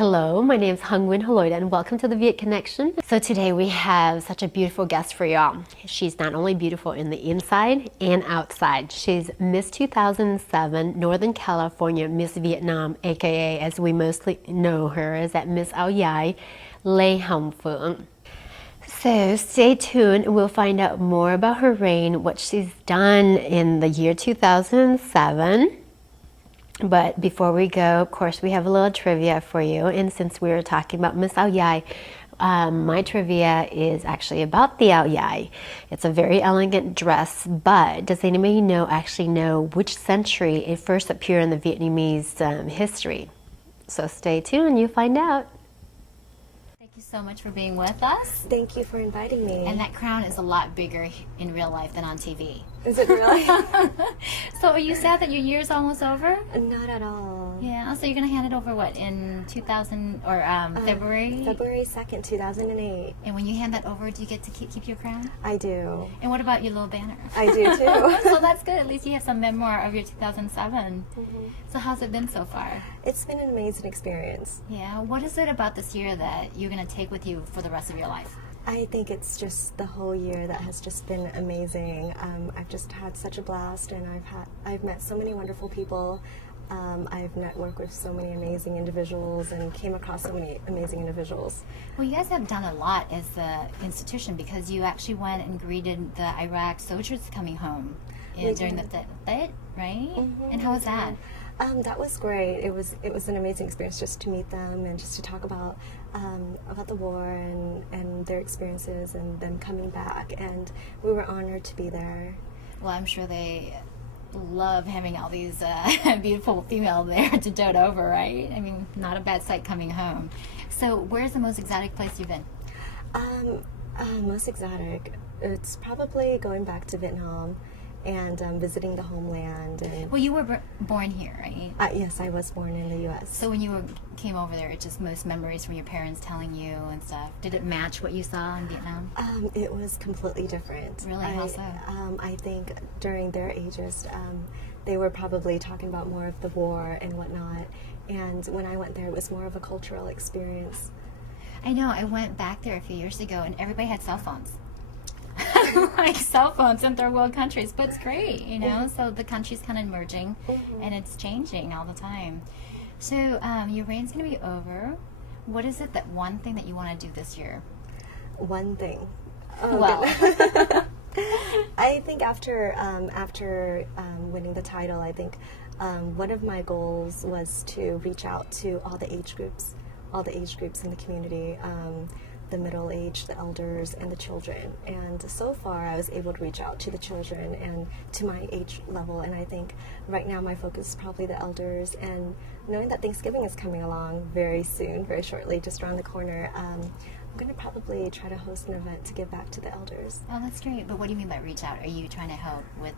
hello. My name is Hung Nguyen Haloida and welcome to the Viet Connection. So today we have such a beautiful guest for y'all. She's not only beautiful in the inside and outside. She's Miss 2007 Northern California Miss Vietnam, aka as we mostly know her as that Miss Ao Dai, Lê Hồng Phượng. So stay tuned and we'll find out more about her reign, what she's done in the year 2007. But before we go, of course, we have a little trivia for you. And since we were talking about Miss Ao Dai, my trivia is actually about the Ao Dai. It's a very elegant dress, but does anybody actually know which century it first appeared in the Vietnamese history? So stay tuned, you'll find out. Thank you so much for being with us. Thank you for inviting me. And that crown is a lot bigger in real life than on TV. Is it really? So are you sad that your year's almost over? Not at all. Yeah, so you're going to hand it over, what, in 2000, or February? February 2nd, 2008. And when you hand that over, do you get to keep your crown? I do. And what about your little banner? I do too. So that's good. At least you have some memoir of your 2007. So how's it been so far? It's been an amazing experience. Yeah, what is it about this year that you're going to take with you for the rest of your life? I think it's just the whole year that has just been amazing. I've just had such a blast, and I've met so many wonderful people. I've networked with so many amazing individuals and came across so many amazing individuals. Well, you guys have done a lot as the institution because you actually went and greeted the Iraq soldiers coming home during the viet, right? And how was that? That was great. It was an amazing experience just to meet them and just to talk about the war and their experiences and them coming back. And we were honored to be there. Well, I'm sure they love having all these beautiful females there to dote over, right? I mean, not a bad sight coming home. So where's the most exotic place you've been? Most exotic, it's probably going back to Vietnam and visiting the homeland. And well, you were born here, right? Yes, I was born in the U.S. So when you came over there, it's just most memories from your parents telling you and stuff. Did it match what you saw in Vietnam? It was completely different. Really? How so? I think during their ages, they were probably talking about more of the war and whatnot. And when I went there, it was more of a cultural experience. I know. I went back there a few years ago, and everybody had cell phones. Like cell phones in third world countries, but it's great, you know. So the country's kind of merging, and it's changing all the time. So your reign's going to be over. What is it, that one thing that you want to do this year? One thing. Well, I think after winning the title, I think one of my goals was to reach out to all the age groups in the community. The middle age, the elders, and the children. And so far I was able to reach out to the children and to my age level, and I think right now my focus is probably the elders, and knowing that Thanksgiving is coming along very soon, very shortly, just around the corner, I'm going to probably try to host an event to give back to the elders. Oh, that's great. But what do you mean by reach out? Are you trying to help with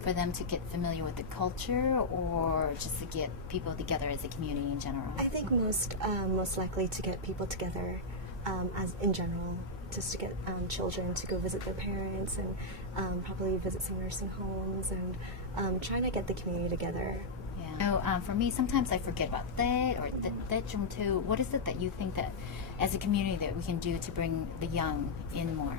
for them to get familiar with the culture, or just to get people together as a community in general? I think most likely to get people together. As in general, just to get children to go visit their parents and probably visit some nursing homes and trying to get the community together. Yeah. For me, sometimes I forget about that or that too. What is it that you think that as a community that we can do to bring the young in more?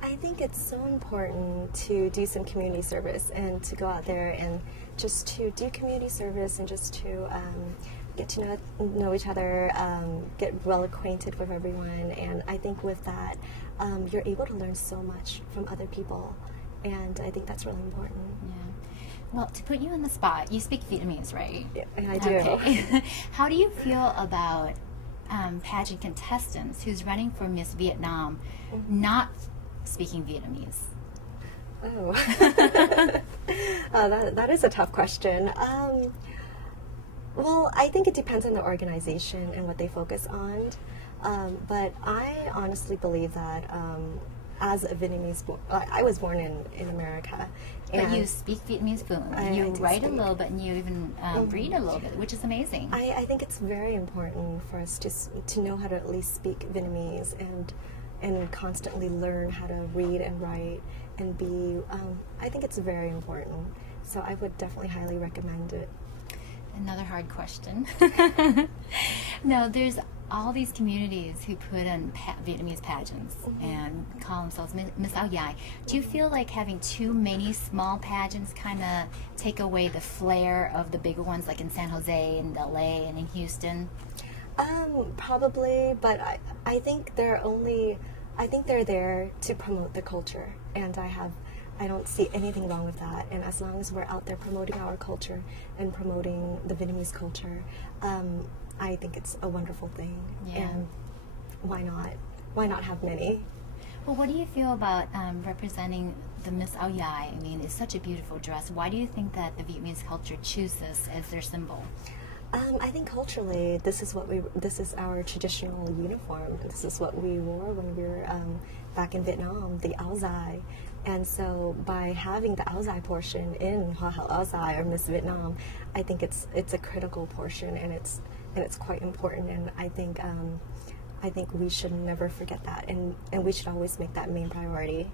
I think it's so important to do some community service and to go out there and just to do community service and just to get to know each other, get well acquainted with everyone, and I think with that, you're able to learn so much from other people, and I think that's really important. Yeah. Well, to put you on the spot, you speak Vietnamese, right? Yeah, I do. Okay. How do you feel about pageant contestants who's running for Miss Vietnam not speaking Vietnamese? Oh, that is a tough question. Well, I think it depends on the organization and what they focus on. But I honestly believe that as a Vietnamese, I was born in America. But you speak Vietnamese fluently. You write a little bit and you even read a little bit, which is amazing. I think it's very important for us to know how to at least speak Vietnamese and constantly learn how to read and write and be, I think it's very important. So I would definitely highly recommend it. Another hard question. No, there's all these communities who put in Vietnamese pageants and call themselves Miss Ao Dai. Do you feel like having too many small pageants kind of take away the flair of the bigger ones, like in San Jose and LA and in Houston? Probably, but I think they're there to promote the culture, and I don't see anything wrong with that. And as long as we're out there promoting our culture and promoting the Vietnamese culture, I think it's a wonderful thing. Yeah. And why not? Why not have many? Well, what do you feel about representing the Miss Ao Dai? I mean, it's such a beautiful dress. Why do you think that the Vietnamese culture chooses this as their symbol? I think culturally, this is our traditional uniform. This is what we wore when we were back in Vietnam, the áo dài. And so by having the áo dài portion in Hoa hậu áo dài or Miss Vietnam, I think it's a critical portion, and it's quite important. And I think we should never forget that, and we should always make that main priority.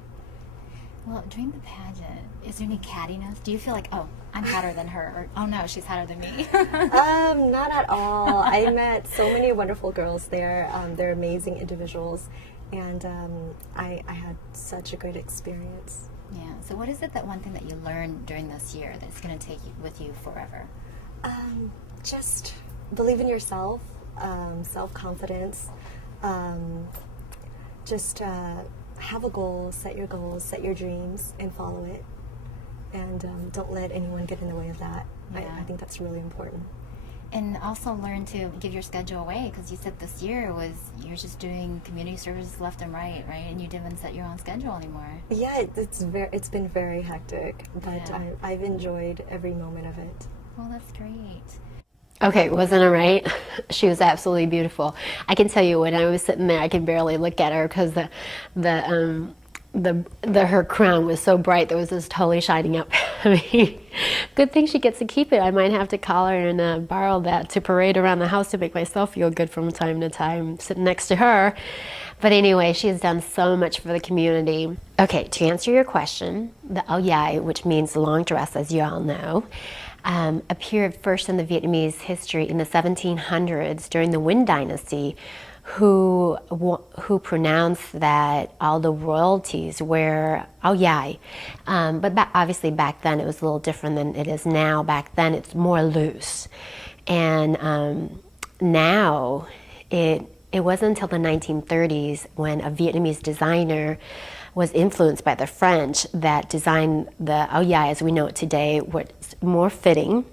Well, during the pageant, is there any cattiness? Do you feel like, oh, I'm hotter than her, or oh no, she's hotter than me? Not at all. I met so many wonderful girls there. They're amazing individuals, and I had such a great experience. Yeah. So what is it, that one thing that you learned during this year that's going to take you with you forever? Just believe in yourself, self-confidence, just have a goal, set your goals, set your dreams, and follow it. And don't let anyone get in the way of that. Yeah. I think that's really important. And also learn to give your schedule away, because you said this year you're just doing community services left and right, and you didn't set your own schedule anymore. Yeah, it's been very hectic, but Yeah. I've enjoyed every moment of it. Well, that's great. Okay, wasn't it right? She was absolutely beautiful. I can tell you, when I was sitting there, I could barely look at her because her crown was so bright that it was just totally shining up. I mean, good thing she gets to keep it. I might have to call her and borrow that to parade around the house to make myself feel good from time to time, sitting next to her. But anyway, she has done so much for the community. Okay, to answer your question, the áo dài, which means long dress, as you all know, appeared first in the Vietnamese history in the 1700s during the Nguyen dynasty, who pronounced that all the royalties wear áo dài. But obviously back then it was a little different than it is now. Back then it's more loose. And now it wasn't until the 1930s when a Vietnamese designer was influenced by the French that designed the áo dài as we know it today, was more fitting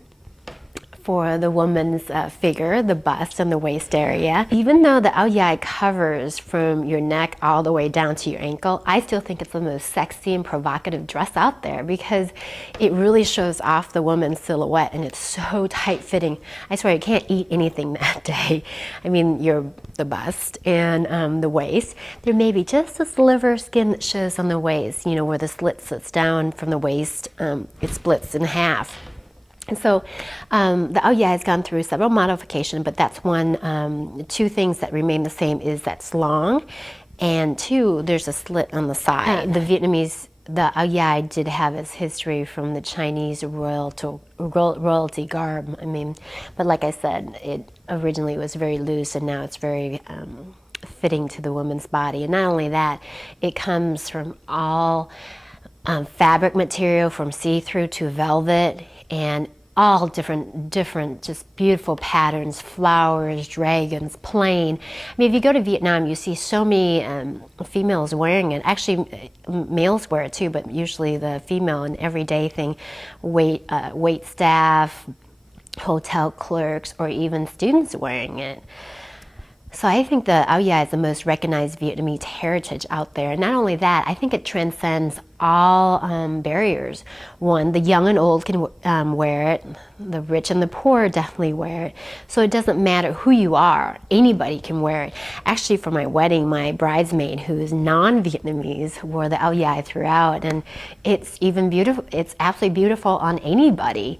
for the woman's figure, the bust and the waist area. Even though the áo dài covers from your neck all the way down to your ankle, I still think it's the most sexy and provocative dress out there, because it really shows off the woman's silhouette, and it's so tight-fitting. I swear you can't eat anything that day. I mean, the bust and the waist. There may be just a sliver of skin that shows on the waist, where the slit sits down from the waist, it splits in half. And so the áo dài has gone through several modifications, but that's two things that remain the same is that it's long, and two, there's a slit on the side. The áo dài did have its history from the Chinese royalty garb. I mean, but like I said, it originally was very loose, and now it's very fitting to the woman's body. And not only that, it comes from all fabric material, from see-through to velvet, and all different just beautiful patterns, flowers, dragons, plain. I mean, if you go to Vietnam, you see so many females wearing it. Actually, males wear it too, but usually the female, an everyday thing, wait staff, hotel clerks, or even students wearing it. So I think the áo dài is the most recognized Vietnamese heritage out there. And not only that, I think it transcends all barriers. One, the young and old can wear it. The rich and the poor definitely wear it. So it doesn't matter who you are. Anybody can wear it. Actually, for my wedding, my bridesmaid, who is non-Vietnamese, wore the áo dài throughout. And it's even beautiful. It's absolutely beautiful on anybody.